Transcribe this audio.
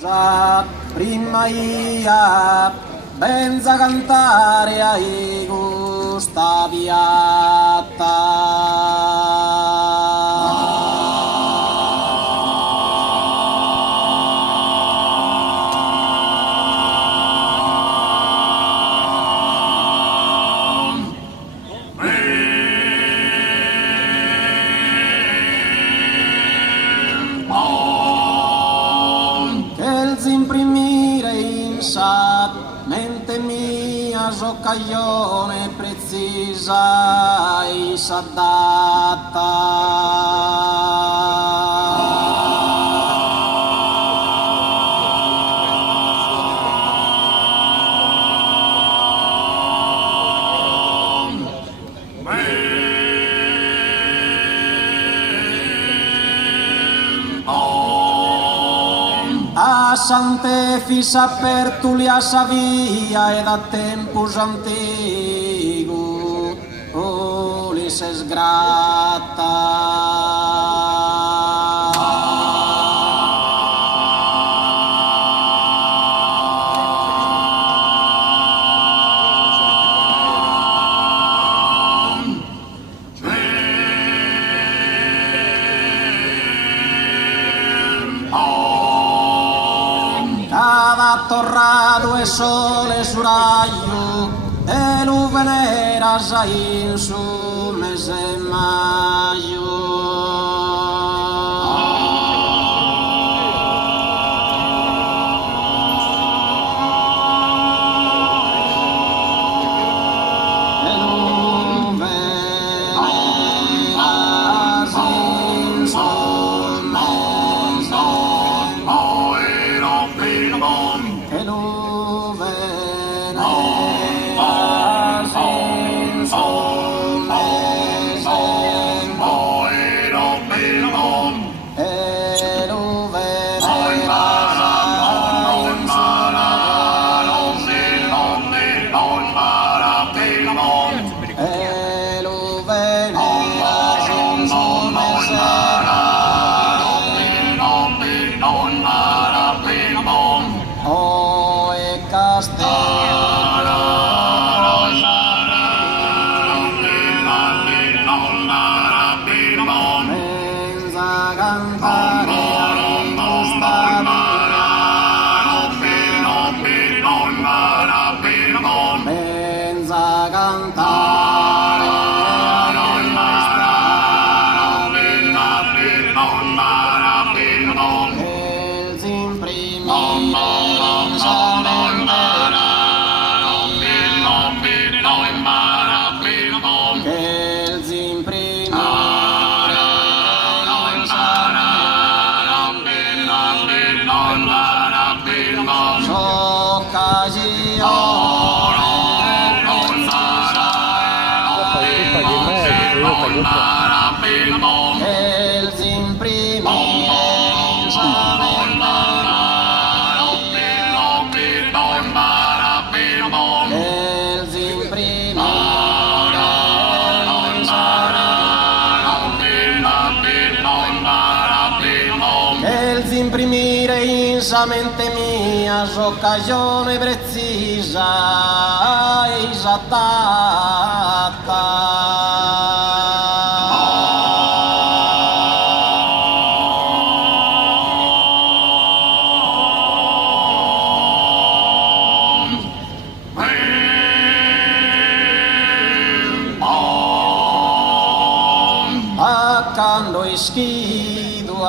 Prima ia benza cantare ai gustaviata. Imprimire in sa mente mia occagione precisa e a Sant'Efisa per Tulia Savia e da tempus antigu Ulises grata. Torrado e sole su raio e lu veneras in su mese maio. Imprimire in sa mente mia occasione precisa e esattata. Quando eschido